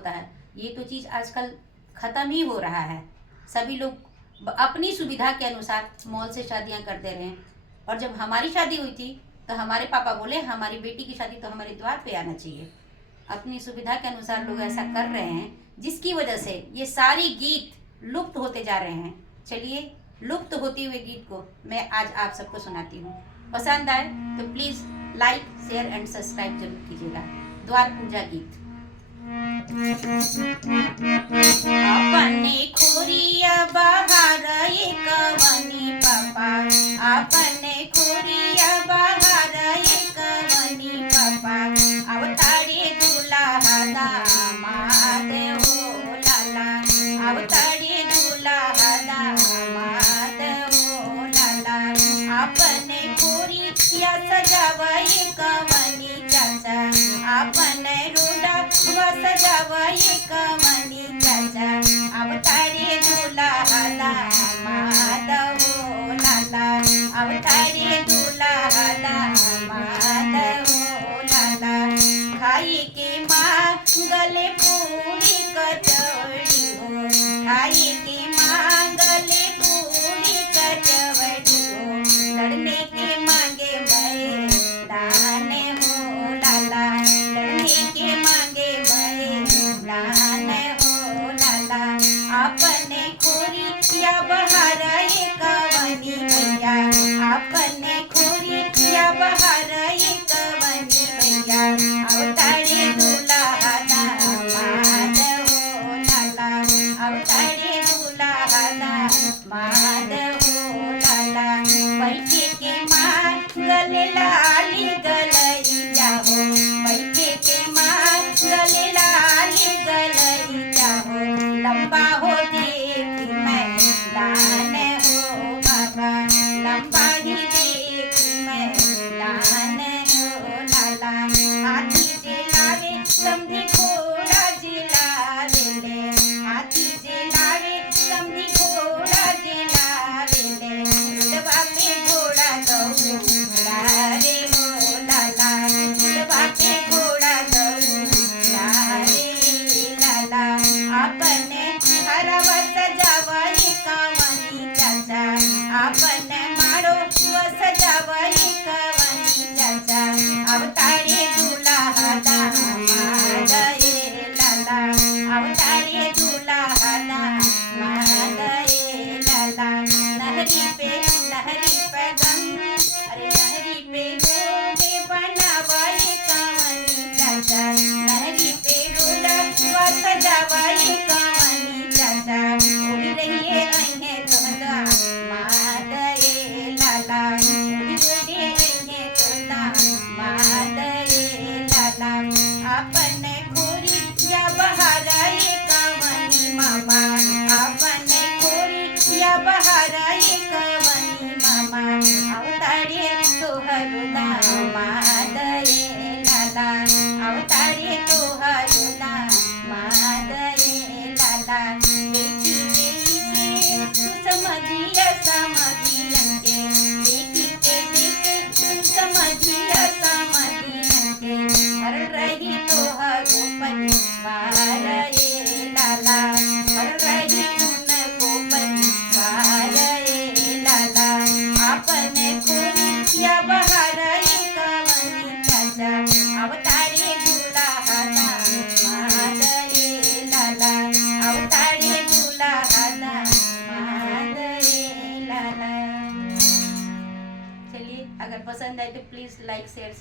होता है। ये तो चीज़ आजकल ख़त्म ही हो रहा है। सभी लोग अपनी सुविधा के अनुसार मॉल से शादियां कर दे रहे हैं। और जब हमारी शादी हुई थी तो हमारे पापा बोले हमारी बेटी की शादी तो हमारे द्वार पे आना चाहिए। अपनी सुविधा के अनुसार लोग ऐसा कर रहे हैं, जिसकी वजह से ये सारी गीत लुप्त होते जा रहे हैं। चलिए, लुप्त होते हुए गीत को मैं आज आप सबको सुनाती हूँ। पसंद आए तो please like, share and subscribe जरूर कीजिएगा। द्वार पूजा गीत। अपने खोरिया बहार एक वनी पापा, अपने खोरिया बहार एक वनी पापा, अवतारे दुल्हा दामाद हो लाला, अवतारे दुल्हा दामाद हो लाला। अपने खोरिया सजावा एक वनी चाचा, अपने रोडा सजावा एक वनी चाचा, अवतारे दुल्हा दामाद हो लाला, अवतारे दुल्हा दामाद हो लाला। खाई के मांगले पूरी कचौड़ी हो, खाई के मांगले पूरी कचौड़ी हो, लड़ने के मांगे मैदान हो लाला, लड़ने के मांगे मैदान हो लाला। अपने खोरिया बहार एक वनी भैया, अपने खोरिया बहार एक वनी भैया, अवतारे दुल्हा दामाद हो लाला, अवतारे दुल्हा दामाद हो लाला। बैठे के मांगल लाली गलई जाहो, बैठे के मांगल लाली गलई जाहो, लंबा हो देख मैदान हो बाबा, लंबा ही देख मैदान हो लाला। हाथी जे लावे समधी घोड़ा जे लावे ले, हाथी जे लावे समधी घोड़ा जे लावे ले, रुडवा पे घोड़ा दौड़ा रे हो लाला, रुडवा पे घोड़ा दौड़ा रे लाला। अपने घरवा सजावा एक वनी चाचा, अपने मारो सजावा एक वनी चाचा, अवतारे दुल्हा दामाद ए लाला, अवतारे दुल्हा दामाद ए लाला। नहरी पे गंग, अरे नहरी पे रोडे बनावा एक वनी चाचा, नहरी पे रोडा सजावा एक वनी चाचा, उड़ी रहिए अइहे तो दामाद ए लाला, उड़ी रहिए तो दामाद ए लाला। अपने खोरिया बहार एक वनी मामा, अपने खोरिया बहार एक वनी मामा, अवतारे तोहरो दामाद ए लाला, अवतारे तोहरो दामाद ए लाला। देखी देखे तू समझिया समझियन के, देखी के देखे तू समझिया समझियन के, हर रही तोहरो परिवार ए लाला, हर रही उनको परिवार ए लाला। अपने खोरिया बहार एक वनी चाचा, अवतारे दुल्हा दामाद ए लाला, अवतारे दुल्हा दामाद ए लाला। चलिए, अगर पसंद आए तो प्लीज़ लाइक शेयर